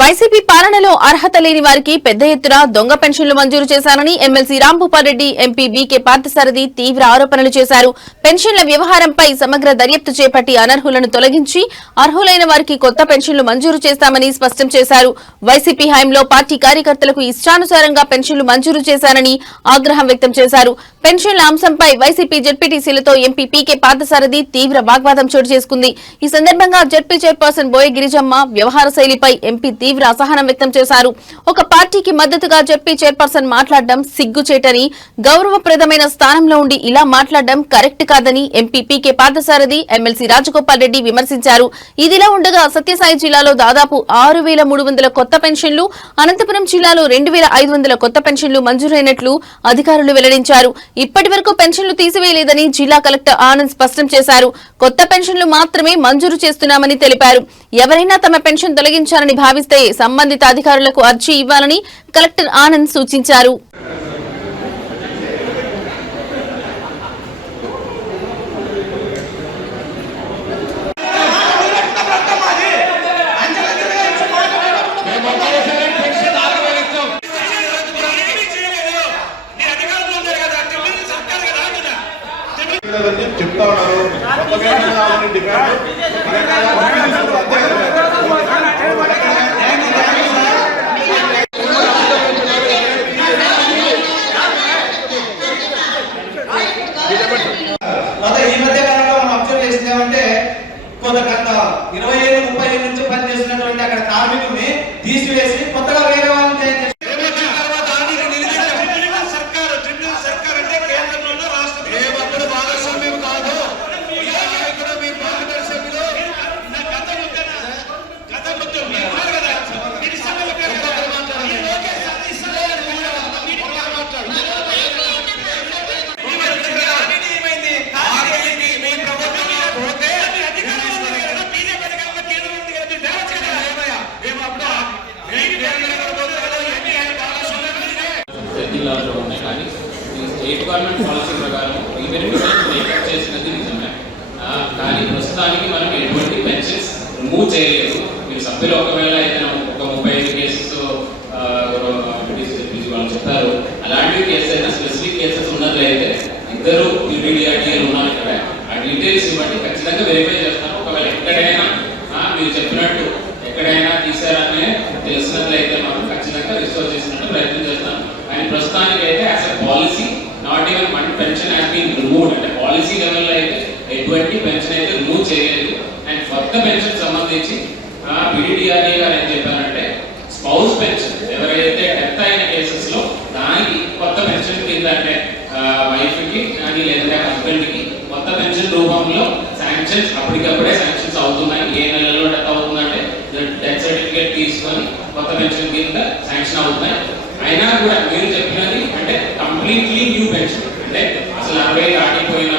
YCP పాలనలో అర్హత లేని వారికి పెద్ద ఎత్తున దొంగ పెన్షన్లు మంజూరు చేశారని MLC Rambhupal Reddy, MP BK Parthasarathy తీవ్ర ఆరోపణలు చేశారు. పెన్షన్ల వ్యవహారంపై సమగ్ర దర్యాప్తు చేపట్టి అనర్హులను తొలగించి అర్హులైన వారికి కొత్త పెన్షన్లు మంజూరు చేస్తామని స్పష్టం చేశారు. వైసీపీ హయాంలో పార్టీ కార్యకర్తలకు ఇష్టానుసారంగా పెన్షన్లు మంజూరు చేశారని ఆగ్రహం వ్యక్తం చేశారు. పెన్షన్ల అంశంపై వైసీపీ జెడ్పీటీసీలతో ఎంపీ పీకే పార్థసారథి తీవ్ర వాగ్వాదం చోటు చేసుకుంది. ఈ సందర్భంగా జెడ్పీ చైర్పర్సన్ బోయ గిరిజమ్మ వ్యవహార శైలిపై ఎంపీ తీవ్ర అసహనం వ్యక్తం చేశారు. ఒక పార్టీకి మద్దతుగా జెడ్పీ చైర్పర్సన్ మాట్లాడడం సిగ్గుచేటని, గౌరవప్రదమైన స్థానంలో ఉండి ఇలా మాట్లాడడం కరెక్ట్ కాదని ఎంపీ పీకే పార్థసారథి, ఎమ్మెల్సీ రాజగోపాల్ రెడ్డి విమర్శించారు. ఇదిలా ఉండగా సత్యసాయి జిల్లాలో దాదాపు 6,300 కొత్త పెన్షన్లు, అనంతపురం జిల్లాలో 2,500 కొత్త పెన్షన్లు మంజూరైనట్లు అధికారులు వెల్లడించారు. ఇప్పటి వరకు పెన్షన్లు తీసివేయలేదని జిల్లా కలెక్టర్ ఆనంద్ స్పష్టం చేశారు. కొత్త పెన్షన్లు మాత్రమే మంజూరు చేస్తున్నామని తెలిపారు. ఎవరైనా తమ పెన్షన్ తొలగించాలని భావిస్తే సంబంధిత అధికారులకు అర్జీ ఇవ్వాలని కలెక్టర్ ఆనంద్ సూచించారు. చెప్తా ఉన్నారు ఈ మధ్య కాలంలో మనం అబ్జర్వ్ చేసినామంటే కొంత గత 20 ఏళ్ళు 30 ఏళ్ళ నుంచి పనిచేస్తున్నటువంటి అక్కడ కార్మికుల్ని తీసివేసి కొత్తగా వేరే వాళ్ళని తయారు చేస్తారు. జిల్లాలో ఉన్నాయి కానీ స్టేట్ గవర్నమెంట్ పాలసీ ప్రకారం ఈ బెనిఫిట్స్ మేకప్ చేసినది నిజమే. కానీ ప్రస్తుతానికి మనం ఎటువంటి పెన్షన్స్ రిమూవ్ చేయలేదు. మీరు సభ్యులు ఒకవేళ ఏదైనా ఒక 35 కేసెస్ వాళ్ళు చెప్తారు. అలాంటివి కేసెస్ అయినా స్పెసిఫిక్ కేసెస్ ఉన్నట్లయితే ఇద్దరు యూడిడిఆర్టీఏలు ఉన్నారు ఇక్కడ. ఆ డీటెయిల్స్ బట్టి ఖచ్చితంగా వెరిఫై చేస్తారు. ఒకవేళ ఎక్కడైనా మీరు చెప్పినట్టు ఎక్కడైనా తీసారనే తెలిసినట్లయితే మనం ఖచ్చితంగా రిస్టోర్ చేసినట్టు ప్రయత్నం చేస్తాం. కానీ ప్రస్తుతానికి అయితే as a policy not even one pension has been removed. అంటే పాలసీ లెవెల్లో అయితే ఎటువంటి పెన్షన్ అయితే రిమూవ్ చేయలేదు. అండ్ కొత్త పెన్షన్ సంబంధించి బీడీఆర్ఏ గారు ఏం చెప్పారంటే స్పౌస్ పెన్షన్ ఎవరైతే డెత్ అయిన కేసెస్ లో దానికి కొత్త పెన్షన్ కింద అంటే వైఫ్ కి కానీ లేదంటే హస్బెండ్ కి కొత్త పెన్షన్ రూపంలో శాంక్షన్స్ అప్పటికప్పుడే శాంక్షన్స్ అవుతున్నాయి. ఏ నెలలో డెత్ అవుతుందంటే డెత్ సర్టిఫికేట్ తీసుకొని కొత్త పెన్షన్ కింద శాంక్షన్ అవుతున్నాయి. అయినా కూడా మీరు చెప్పినది అంటే కంప్లీట్లీ న్యూ పెన్షన్ అంటే అసలు 60 దాటిపోయినా